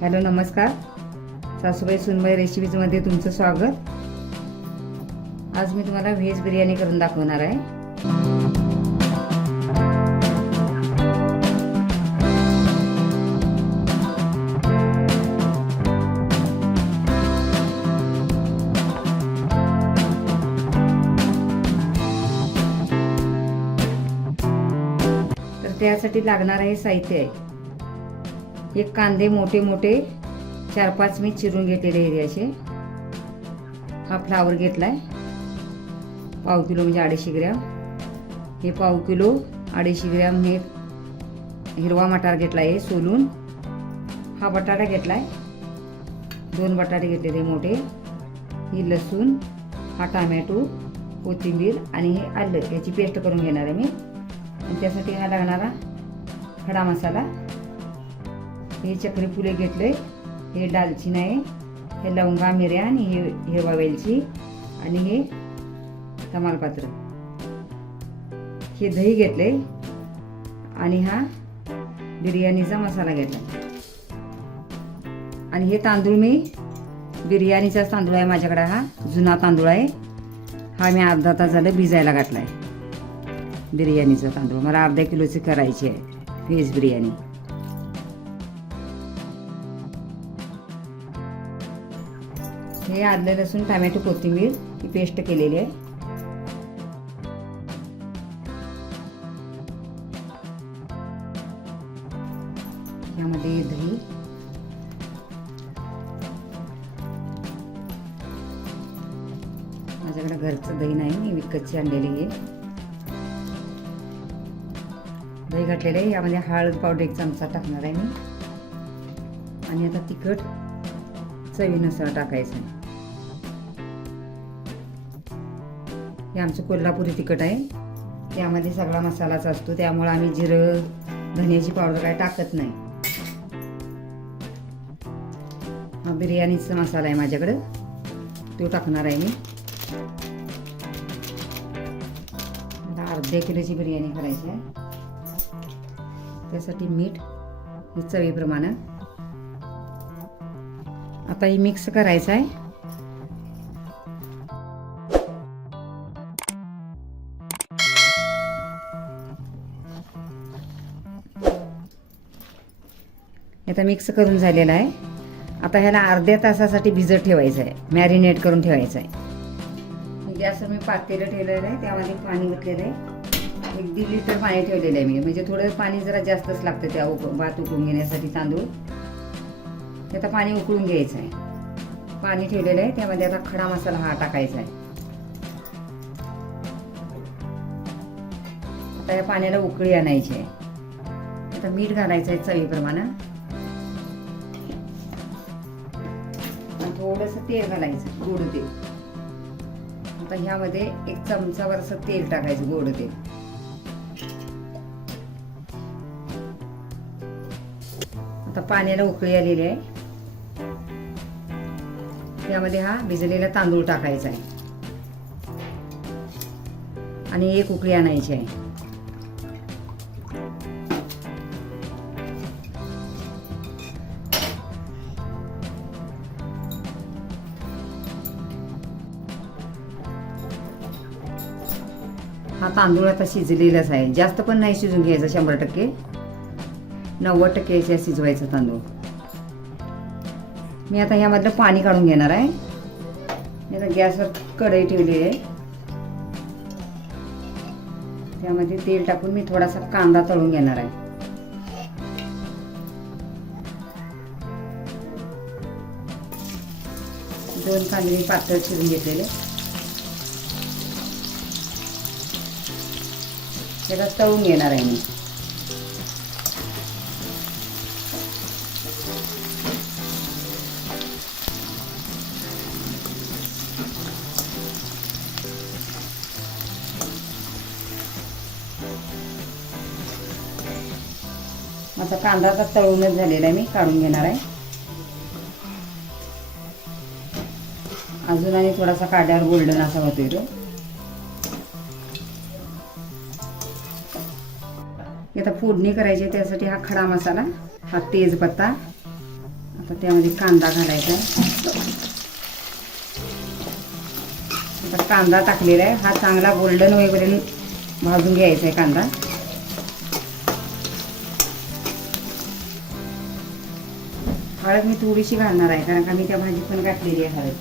Hello नमस्कार. सासूबाई सुनबाई रेसिपीजमध्ये तुमचं स्वागत. आज मी तुम्हाला व्हेज बिर्याणी करून दाखवणार आहे. तर त्यासाठी लागणार हे साहित्य आहे. हे कांदे मोठे मोठे चार पाच मी चिरून घेतलेले एरियाचे हा फ्लावर आहे पाव किलो म्हणजे अडीचशे ग्रॅम. हे पाव किलो अडीचशे ग्रॅम हे हिरवा मटार घेतला आहे सोलून. हा बटाटा घेतला आहे दोन बटाटे घेतलेले मोठे. ही लसूण हा टामॅटो कोथिंबीर आणि हे आलं. याची पेस्ट करून घेणार आहे मी. आणि त्यासाठी हा लागणारा खडा मसाला. हे चक्री फुले घेतले हे दालचिनी आहे हे लवंगा मिऱ्या आणि हे हिरवा वेलची आणि हे तमालपत्र. हे दही घेतले आणि हा बिर्याणीचा मसाला घेतला. आणि हे तांदूळ मी बिर्याणीचाच तांदूळ आहे माझ्याकडे हा जुना तांदूळ आहे. हा मी अर्धा तास झालं भिजायला घातला आहे बिर्याणीचा तांदूळ मला अर्धा किलोची करायची आहे व्हेज बिर्याणी. हे आलं लसूण टमॅटो कोथिंबीर ही पेस्ट केलेली आहे. यामध्ये दही. माझ्याकडे घरचं दही नाही मी विकतची आणलेली आहे. दही घातलेलं आहे यामध्ये हळद पावडर एक चमचा टाकणार आहे मी. आणि आता तिखट चवीनुसार टाकायचं हे आमचं कोल्हापुरी तिखट आहे. त्यामध्ये सगळा मसालाच असतो. त्यामुळे आम्ही जिरं धन्याची पावडर काय टाकत नाही. हा बिर्याणीचा मसाला आहे माझ्याकडं. तो टाकणार आहे मी. मला अर्ध्या किलोची बिर्याणी करायची आहे. त्यासाठी मीठ चवीप्रमाणे. आता ही मिक्स करायचं आहे. आता मिक्स करून झालेला आहे. आता ह्याला अर्ध्या तासासाठी भिजत ठेवायचं आहे. मॅरिनेट करून ठेवायचं आहे. गॅसवर मी पातेलं ठेवलेलं आहे त्यामध्ये पाणी घातलेलं आहे. एक दीड लिटर पाणी ठेवलेलं आहे मी. म्हणजे थोडं पाणी जरा जास्तच लागतं त्या उक भात उकळून घेण्यासाठी तांदूळ. ते आता पाणी उकळून घ्यायचं आहे. पाणी ठेवलेलं आहे. त्यामध्ये आता खडा मसाला हा टाकायचा आहे. आता या पाण्याला उकळी आणायची आहे. आता मीठ घालायचं आहे चवीप्रमाणे. थोडंसं तेल घालायचं गोड तेल. आता ह्यामध्ये एक चमचावरचं तेल टाकायचं गोड तेल. आता पाण्याला उकळी आलेली आहे. त्यामध्ये हा भिजलेला तांदूळ टाकायचा आहे. आणि एक उकळी आणायची आहे. हा तांदूळ आता शिजलेलाच आहे. जास्त पण नाही शिजून घ्यायचा शंभर टक्के. नव्वद टक्के याच्या शिजवायचा तांदूळ. मी आता ह्यामधलं पाणी काढून घेणार आहे. मी आता गॅसवर कढई ठेवली आहे. त्यामध्ये तेल टाकून मी थोडासा कांदा तळून घेणार आहे. दोन कांदे मी पातळ शिजून घेतलेले. त्याला तळून घेणार आहे मी. माझा कांदा आता तळूनच झालेला आहे मी काढून घेणार आहे. अजून आणि थोडासा काड्यावर गोल्डन असा होतोय तो. आता फोडणी करायची आहे, त्यासाठी हा खडा मसाला हा तेजपत्ता आता त्यामध्ये कांदा घालायचा आहे. आता कांदा टाकलेला आहे हा चांगला गोल्डन होईपर्यंत भाजून घ्यायचा आहे कांदा. हळद मी थोडीशी घालणार आहे कारण का मी त्या भाजीत पण घातलेली आहे हळद.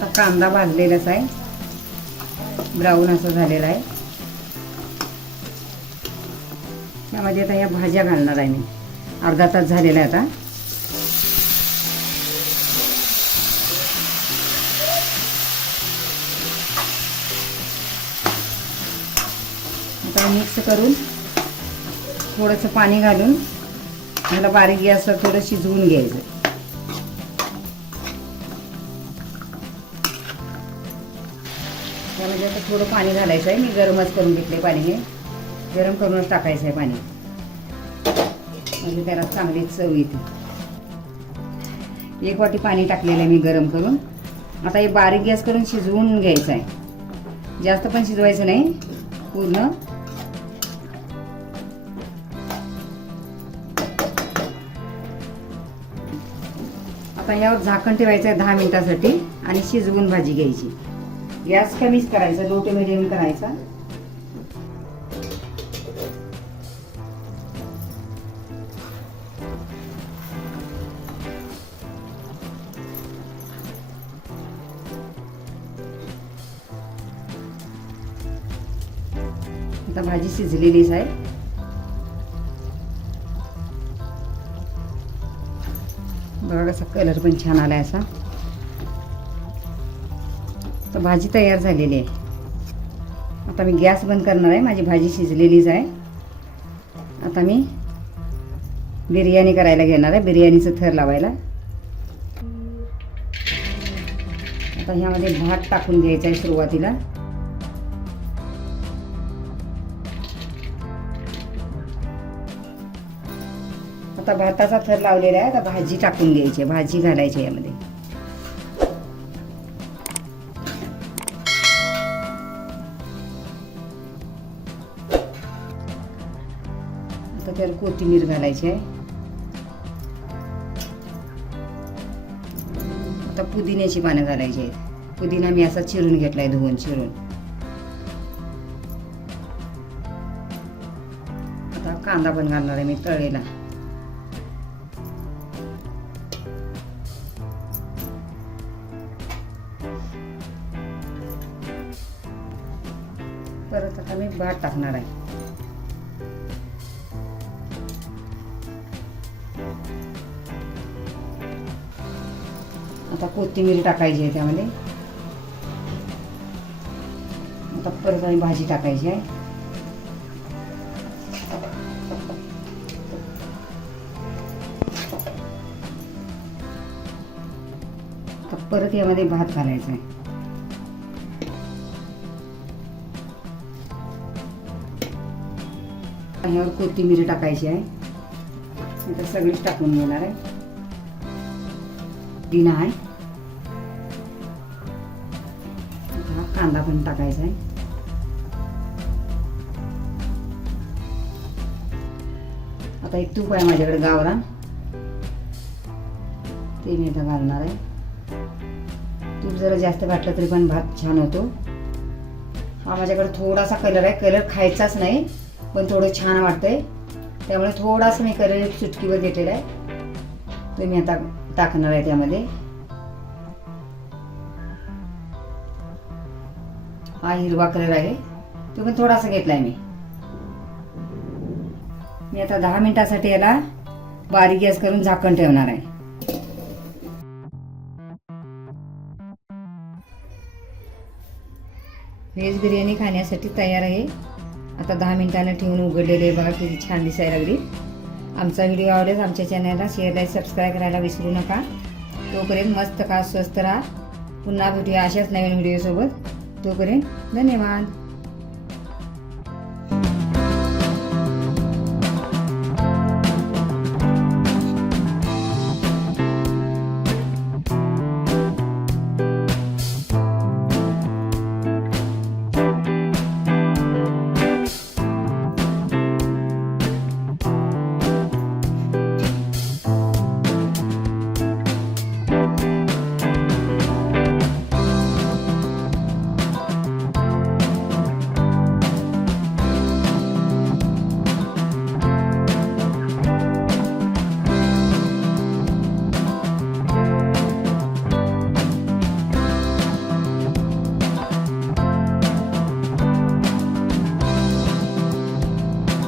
आता कांदा भाजलेलाच आहे. ब्राऊन असं झालेला आहे. त्यामध्ये आता या भाज्या घालणार आहे मी. अर्धा तास झालेला आहे आता. आता मिक्स करून थोडंसं पाणी घालून ह्याला बारीक गॅसवर थोडं शिजवून घ्यायचं. म्हणजे आता थोडं पाणी घालायचं आहे. मी गरमच करून घेतले पाणी हे. गरम करूनच टाकायचं आहे पाणी. म्हणजे त्याला चांगली चव येते. एक वाटी पाणी टाकलेलं आहे मी गरम करून. आता हे बारीक गॅस करून शिजवून घ्यायचं आहे. जास्त पण शिजवायचं नाही. पूर्ण. आता यावर झाकण ठेवायचं आहे दहा मिनिटासाठी आणि शिजवून भाजी घ्यायची. गॅस कमीच करायचा लो टू मिडियम करायचा. आता भाजी शिजलेलीच आहे. बघा कसा कलर पण छान आलाय असा. तर भाजी तयार झालेली आहे. आता मी गॅस बंद करणार आहे. माझी भाजी शिजलेलीच आहे. आता मी बिर्याणी करायला घेणार आहे. बिर्याणीचं थर लावायला. आता ह्यामध्ये भात टाकून घ्यायचा आहे सुरुवातीला. आता भाताचा थर लावलेला आहे. आता भाजी टाकून घ्यायची आहे, भाजी घालायची यामध्ये. आता त्याला कोथिंबीर घालायची आहे. आता पुदिन्याची पानं घालायची आहेत. पुदिना मी असा चिरून घेतलाय धुवून चिरून. आता कांदा पण घालणार आहे मी तळेला परत आता मी भात टाकणार आहे. आता कोथिंबीर टाकायची आहे त्यामध्ये. आता परत आणि भाजी टाकायची आहे. परत यामध्ये भात घालायचा आहे. यावर कोथिंबीर टाकायची आहे. नंतर सगळीच टाकून घेणार आहे. दिना आहे. कांदा पण टाकायचा आहे. आता एक तूप आहे माझ्याकडे गावरान. ते मी आता घालणार आहे. तूप जरा जास्त वाटलं तरी पण भात छान होतो. हा माझ्याकडे थोडासा कलर आहे. कलर खायचाच नाही पण थोडं छान वाटतंय. त्यामुळे थोडासा मी कलर चुटकीवर घेतलेला आहे. तो मी आता टाकणार आहे त्यामध्ये. हा हिरवा कलर आहे. तो पण थोडासा घेतलाय मी. मी आता दहा मिनिटासाठी याला बारीक गॅस करून झाकण ठेवणार आहे. व्हेज बिर्याणी खाण्यासाठी तयार आहे. आता दहा मिनिटाला ठेवून उघडलेले बघा किती छान दिसायला लागली. आमचा व्हिडिओ आवडेल आमच्या चॅनलला शेअर लाईक सबस्क्राईब करायला विसरू नका. तोपर्यंत मस्त का स्वस्त राहा. पुन्हा भेटूया अशाच नवीन व्हिडिओसोबत. तोपर्यंत धन्यवाद.